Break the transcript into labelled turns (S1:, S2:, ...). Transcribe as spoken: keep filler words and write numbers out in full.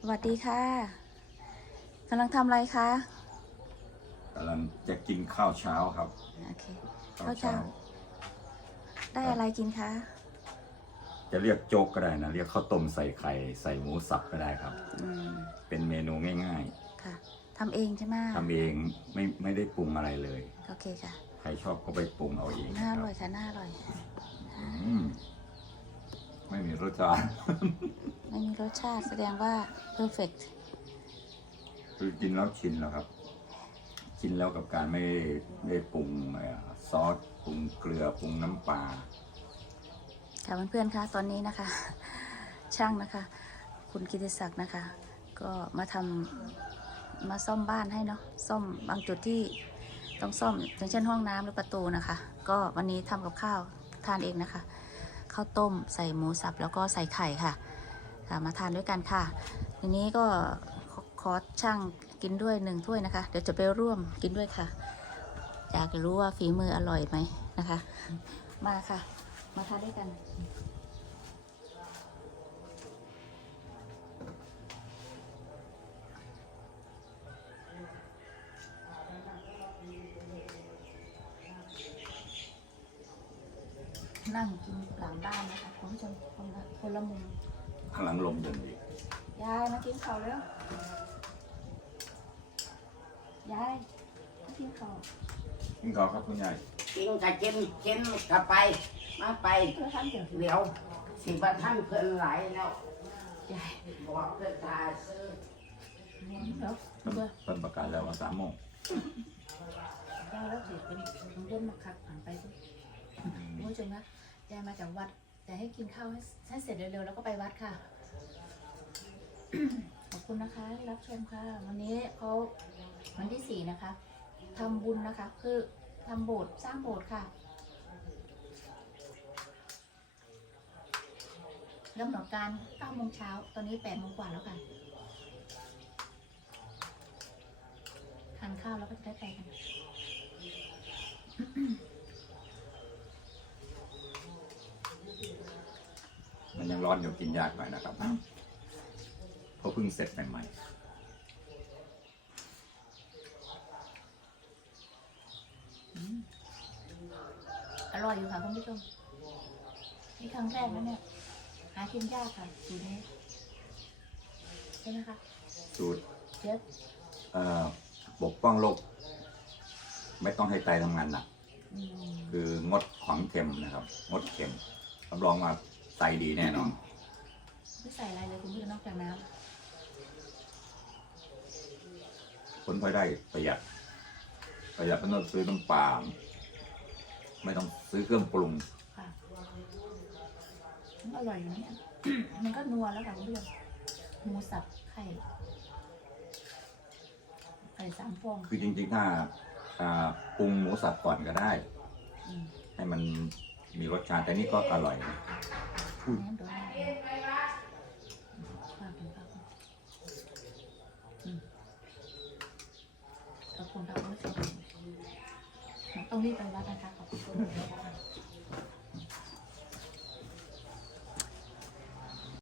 S1: สวัสดีค่ะกำลังทำอะไรคะ
S2: กำลังจะกินข้าวเช้าครับ
S1: โอเคข้าวเช้าได้อะไรกินคะ
S2: จะเรียกโจ๊กก็ได้นะเรียกข้าวต้มใส่ไข่ใส่หมูสับก็ได้ครับ
S1: อืม
S2: เป็นเมนูง่าย
S1: ค่ะทำเองใช่ไหม
S2: ๆทำเองไม่ไม่ได้ปรุงอะไรเลย
S1: โอเคค่ะ
S2: ใครชอบก็ไปปรุงเอาเอง
S1: น่าอ
S2: ครับ
S1: ร่อยค่ะน่าอร่อย
S2: อืมไม่มีรสชาติ
S1: ไม่มีรสชาติแสดงว่า perfect
S2: คือกินแล้วชินแล้วครับชินแล้วกับการไม่ไม่ปรุงซอสปรุงเกลือปรุงน้ำปลา
S1: ค่ะเพื่อนๆคะตอนนี้นะคะ ช่างนะคะ คุณกิติศักดิ์นะคะ ก็มาทำมาซ่อมบ้านให้เนาะซ่อมบางจุดที่ต้องซ่อมอย่างเช่นห้องน้ำหรือประตูนะคะ ก็วันนี้ทำกับข้าวทานเองนะคะข้าวต้มใส่หมูสับแล้วก็ใส่ไข่ค่ะค่ะมาทานด้วยกันค่ะทีนี้ก็ขอช่างกินด้วยหนึ่งถ้วยนะคะ เดี๋ยวจะไปร่วมกินด้วยค่ะอยากรู้ว่าฝีมืออร่อยไหมนะคะ มาค่ะมาทานด้วยกันนั่งกินหลังบ้านนะคะคุณผู้ชมคนละคนละมุม
S2: ข้างหลังลมเย็นดี
S1: ยายมากินข้าวแล้วยายมากินข้าว
S2: กินข้าวครับคุณยาย
S3: กินกับกินกินกับไปมาไป
S1: เพื่อท่านเดี๋ยว
S3: เดี๋ยวสิบว่าท่านเพิ่นหลายแล้ว
S1: ยาย
S3: บอกเพิ่นตาซื้อ
S1: เดี๋ยวเดี๋ยว
S2: เพิ่นประกาศแล้วว่าสามโมง
S1: ยายแล้วเดี๋ยวเป็นน้องเด่นมาคักผ่านไปสิคุณผู้ชมนะยายมาจากวัดแต่ให้กินข้าวให้ให้เสร็จเร็วๆแล้วก็ไปวัดค่ะ ขอบคุณนะคะที่รับชมค่ะวันนี้เขาวันที่สี่นะคะทำบุญนะคะคือทำโบสถ์สร้างโบสถ์ค่ะกำหนดการเก้าโมงเช้าตอนนี้แปดโมงกว่าแล้วค่ะทานข้าวแล้วก็จะได้ไปกัน
S2: มันยังร้อนอยู่กินยากหน่อยนะครับเพราะเพิ่งเสร็จใหม่
S1: อร่อยอยู่ค่ะคุณผู้ชมนี่ครั้งแรกนะเนี่ยหากินยากค่ะสูตรนี้ใช่ไหมคะ
S2: สูตร
S1: เชฟ
S2: เอ่อปกป้องโรคไม่ต้องให้ไตทำงานหนักคืองดของเค็มนะครับงดเค็มรับรองว่าไตดีแน่นอน
S1: ไม่ใส่อะไรเลยคุณผู้ชมนอกจากน้
S2: ผลพลอยได้ประหยัดประหยัดไม่ต้องซื้อน้ำปลาไม่ต้องซื้อเครื่องปรุง
S1: ค่ะอร่อยอยู่นะเนี่ย มันก็นัวแล้วค่ะคุณผู้ชมหมูสับไข่ไข่สามฟอง
S2: คือจริงๆถ้าปรุงหมูสับก่อนก็ได้ให้มันมีรสชาติแต่นี่ก็อร่อยนะ
S1: อุ้ยขอบคุณครับคุณผู้ชมต้องรีบไปวัดนะคะขอบคุณ